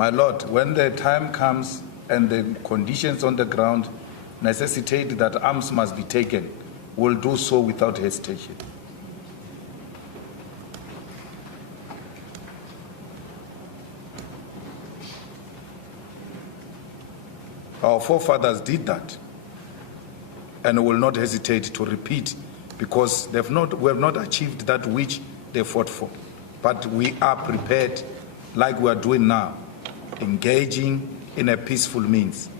My Lord, when the time comes and the conditions on the ground necessitate that arms must be taken, we'll do so without hesitation. Our forefathers did that and will not hesitate to repeat, because we have not achieved that which they fought for. But we are prepared, like we are doing now, engaging in a peaceful means.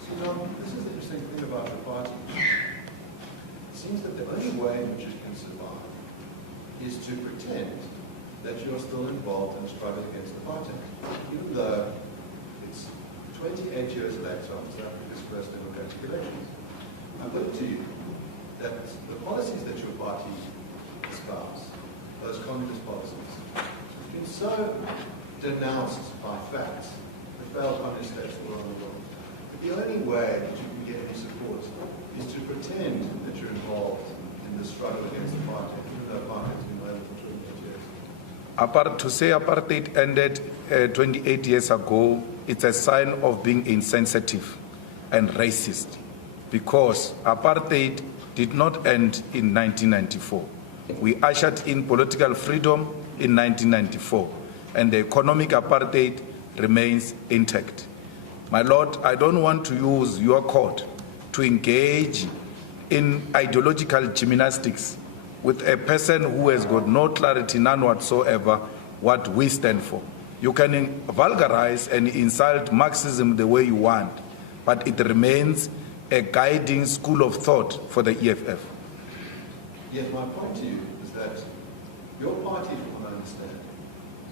So now, this is the interesting thing about the party. It seems that the only way in which it can survive is to pretend that you're still involved in a struggle against the party, even though it's 28 years later after South Africa's first democratic elections. I put to you that the policies that your party espouse, those communist policies, have been so denounced by facts that failed communist states all around the world. But the only way that you can get any support is to pretend that you're involved in the struggle against the party, even though apartheid has been over for 28 years. To say apartheid ended 28 years ago, it's a sign of being insensitive and racist, because apartheid did not end in 1994. We ushered in political freedom in 1994, and the economic apartheid remains intact. My Lord, I don't want to use your court to engage in ideological gymnastics with a person who has got no clarity, none whatsoever, what we stand for. You can vulgarize and insult Marxism the way you want, but it remains a guiding school of thought for the EFF. Yes, my point to you is that your party, from what I understand,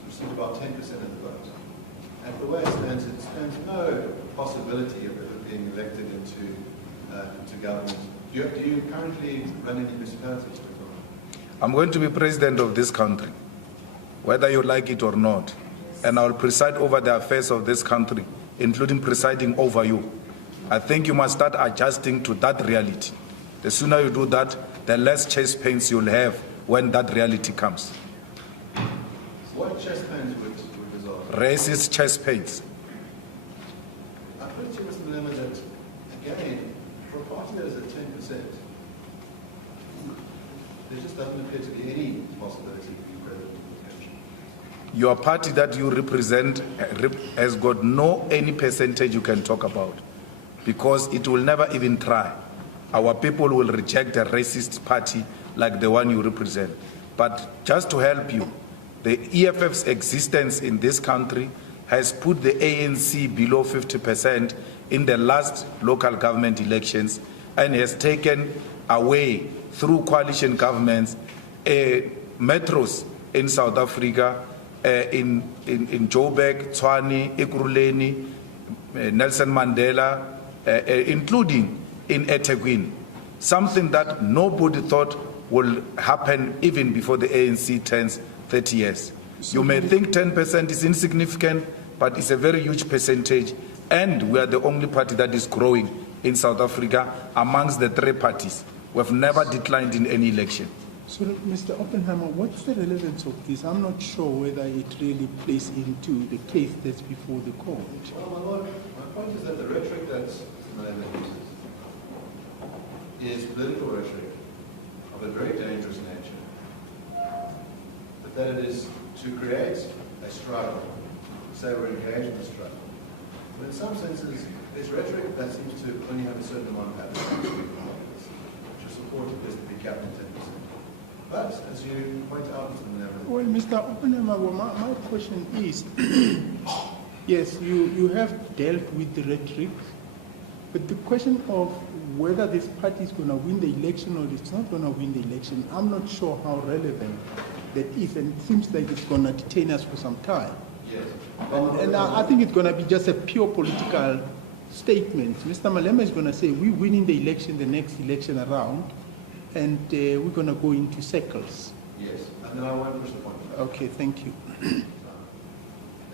received about 10% of the vote. And the way it stands no possibility of ever being elected into government. Do you currently run any municipalities? I'm going to be president of this country, whether you like it or not. And I will preside over the affairs of this country, including presiding over you. I think you must start adjusting to that reality. The sooner you do that, the less chest pains you'll have when that reality comes. What chest pains would resolve? Racist chest pains. I put to you, Mr. Malema, that, again, for a party that is at 10%, there just doesn't appear to be any possibility of being president of the country. Your party that you represent has got any percentage you can talk about, because it will never even try. Our people will reject a racist party like the one you represent. But just to help you, the EFF's existence in this country has put the ANC below 50% in the last local government elections, and has taken away, through coalition governments, metros in South Africa, in Joburg, Tshwane, Ekurhuleni, Nelson Mandela, including in eThekwini, something that nobody thought will happen even before the ANC turns 30 years. You may think 10% is insignificant, but it's a very huge percentage, and we are the only party that is growing in South Africa amongst the three parties. We've never declined in any election. So, Mr. Oppenheimer, what's the relevance of this? I'm not sure whether it really plays into the case that's before the court. Well, my Lord, my point is that the rhetoric that Mr. Malema uses is political rhetoric of a very dangerous nature. But that it is to create a struggle, say we're engaged in a struggle. But in some senses, it's rhetoric that seems to only have a certain amount of appetite, which is supported is to be capped at 10%. But, as you point out, Mr. Malema... Well, Mr. Oppenheimer, my question is, yes, you have dealt with the rhetoric, but the question of whether this party is going to win the election or it's not going to win the election, I'm not sure how relevant that is, and it seems like it's going to detain us for some time. Yes. And I think it's going to be just a pure political statement. Mr. Malema is going to say, we're winning the election, the next election around, and we're going to go into circles. Yes, and then I want to push the point. Okay, thank you.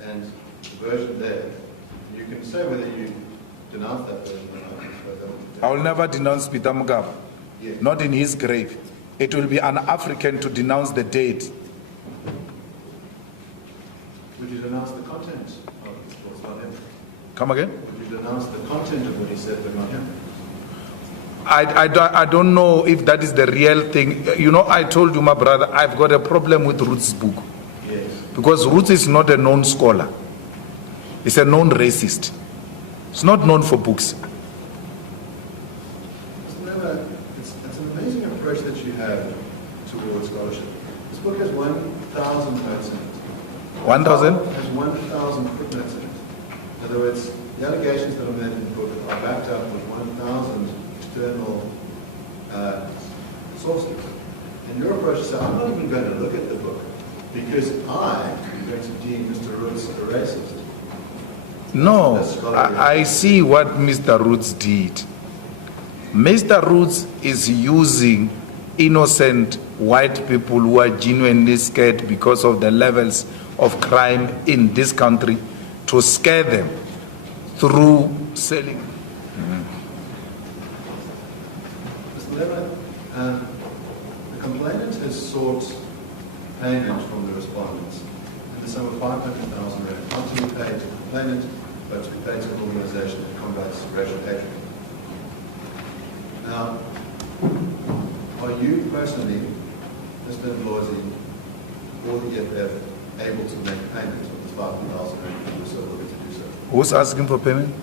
And the version there, you can say whether you denounce that version or not. I will never denounce Peter Mugabe, Yes. not in his grave. It will be an African to denounce the dead. Would Would you denounce the content of his thoughts, not him? Come again? Would you denounce the content of what he said, but not him? I don't know if that is the real thing. You know, I told you, my brother, I've got a problem with Roots' book. Yes. Because Roots is not a known scholar. He's a known racist. It's not known for books. It's an amazing approach that you have towards scholarship. This book has 1,000 notes in it. 1,000? Has 1,000 footnotes in it. In other words, the allegations that are made in the book are backed up with 1,000 external sources. And your approach is, I'm not even going to look at the book because I'm going to deem Mr. Roots a racist. No, I see what Mr. Roots did. Mr. Roots is using innocent white people who are genuinely scared because of the levels of crime in this country to scare them through selling. Mr. Levin, the complainant has sought payment from the respondents in the sum of 500,000 rand, not to be paid to the complainant, but to be paid to an organization that combats racial hatred. Now, are you personally, Mr. Ndlozi, or the EFF, able to make payment of the 500,000 rand if you were so willing to do so? Who's asking for payment?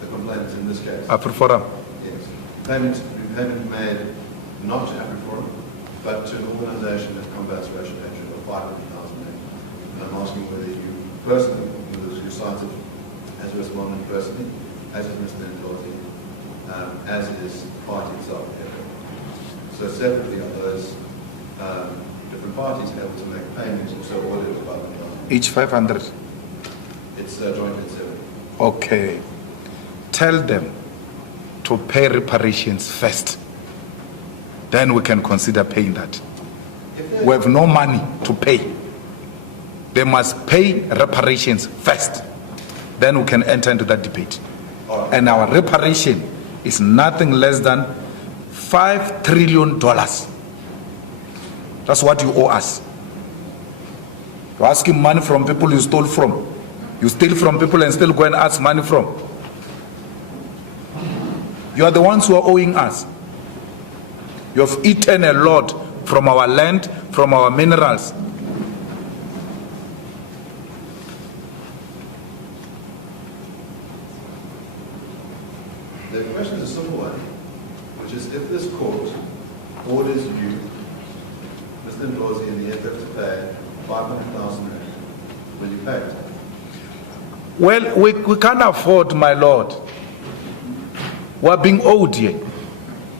The complainant in this case. Afriforum. Yes. Payment made not to Afriforum, but to an organization that combats racial hatred of 500,000 rand. And I'm asking whether you personally, whether you cited as a respondent personally, as is Mr. Ndlozi, as is the party itself. So separately are those different parties able to make payments or so ordered by the government? Each 500. It's joint at 7. Okay. Tell them to pay reparations first. Then we can consider paying that. We have no money to pay. They must pay reparations first. Then we can enter into that debate. Right. And our reparation is nothing less than $5 trillion. That's what you owe us. You're asking money from people you stole from. You steal from people and still go and ask money from. You are the ones who are owing us. You have eaten a lot from our land, from our minerals. The question is a simple one, which is if this court orders you, Mr. Ndlozi and the EFF to pay 500,000 rand, will you pay it? Well, we can't afford, my Lord. We're being owed here.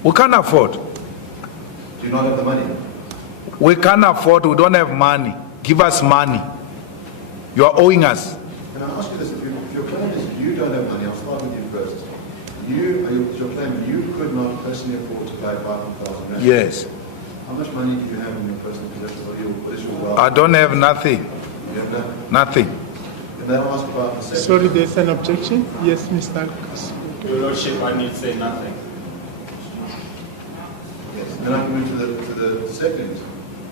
We can't afford. Do you not have the money? We can't afford, we don't have money. Give us money. You are owing us. Can I ask you this? If your claim is you don't have money, I'll start with you first. Your claim you could not personally afford to pay 500,000 rand? Yes. How much money do you have in your personal possession? What is your wealth? I don't have nothing. You have nothing? Nothing. Can I ask about the second? Sorry, there's an objection? Yes, Mr. Your Lordship, I need to say nothing. Yes. Then I can move to the second.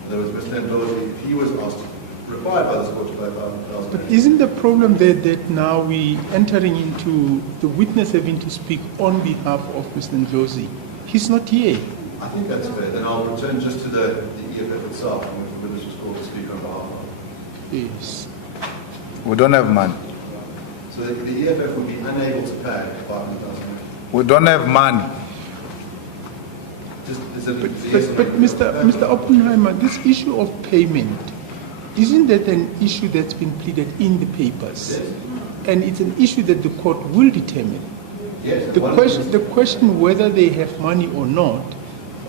There was Mr. Ndlozi. He was asked, required by this court to pay 500,000 But rand. isn't the problem there that now we entering into the witness having to speak on behalf of Mr. Ndlozi? He's not here. I think that's fair. Then I'll return just to the EFF itself, and the witness was called to speak on behalf of. Yes. We don't have money. So the EFF would be unable to pay 500,000 rand. We don't have money. Just, is it But, a yes or but no? Mr. Oppenheimer, this issue of payment, isn't that an issue that's been pleaded in the papers? Yes. And it's an issue that the court will determine. Yes. The one of question whether they have money or not,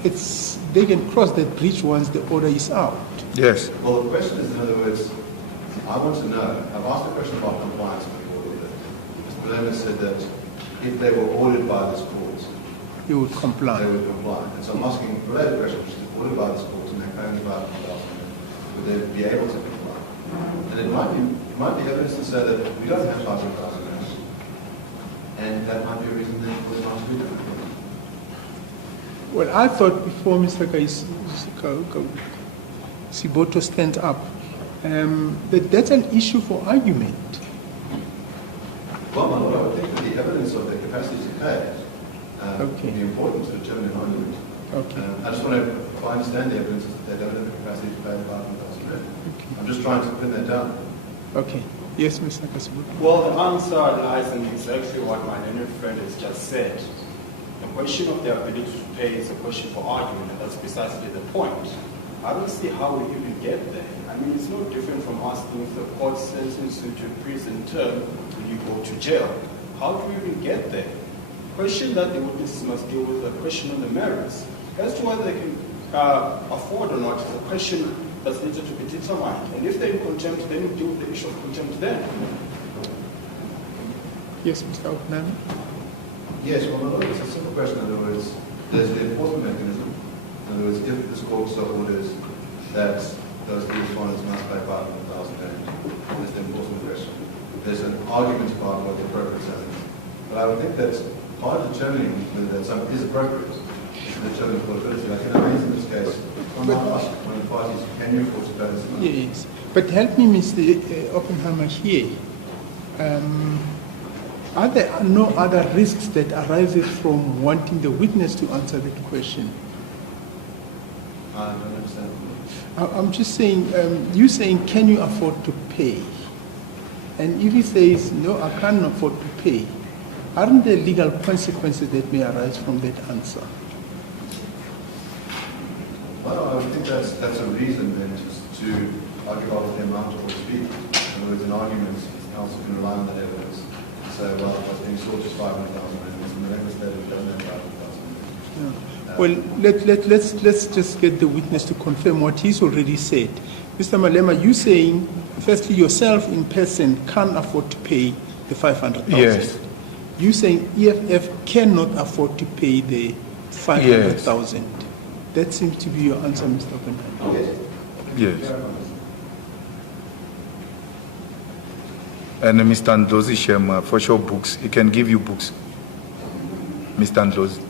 they can cross that bridge once the order is out. Yes. Well, the question is, in other words, I want to know, I've asked a question about compliance with the order. Mr. Berners said that if they were ordered by this court, They would they comply. would comply. And so I'm asking a related question, which is ordered by this court to make payments by 500,000, would they be able to comply? And it might be evidence to say that we don't have 500,000 rand, and that might be a reason then for it not to be done. Well, I thought before Mr. Siboto stands up, That's an issue for argument. Well, my lord, I would think that the evidence of their capacity to pay Okay. would be important to determine an argument. Okay. I just want to, if I understand the evidence, is that they don't have the capacity to pay the 500,000 rand. Okay. I'm just trying to pin that down. Okay. Yes, Mr. Kasibu. Well, the answer lies in exactly what my learned friend has just said. The question of their ability to pay is a question for argument, and that's precisely the point. I don't see how we even get there. I mean, it's no different from asking if the court sentences you to a prison term, will you go to jail? How do we even get there? The question that the witnesses must deal with is a question on the merits. As to whether they can afford or not is a question that's needed to be determined. And if they're in contempt, then we deal with the issue of contempt then. Yes, Mr. Oppenheimer. Yes, well, my lord, it's a simple question. In other words, there's the enforcement mechanism. In other words, if this court so orders that those two respondents must pay 500,000 rand, that's the enforcement question. There's an argument about what the appropriate sentence is. But I would think that part of determining whether that something is appropriate is to determine affordability. I can raise in this case, I'm not asking one of the parties, can you afford to pay this amount? Yes. But help me, Mr. Oppenheimer, here. Are there no other risks that arise from wanting the witness to answer that question? I don't understand. I'm just saying, you saying, can you afford to pay? And if he says, no, I can't afford to pay, aren't there legal consequences that may arise from that answer? Well, I would think that's a reason then to argue about the amount of speed. In other words, an argument, counsel can rely on that evidence. So, well, I was being sought just 500,000 and in the regular state we don't have 500,000. Well, let's just get the witness to confirm what he's already said. Mr. Malema, you saying, firstly, yourself in person can't afford to pay the 500,000. Yes. You saying EFF cannot afford to pay the 500,000. That seems to be your answer, Mr. Oppenheimer. Yes. Yes. And Mr. Ndlozi Shema, for sure books, he can give you books. Mr. Ndlozi.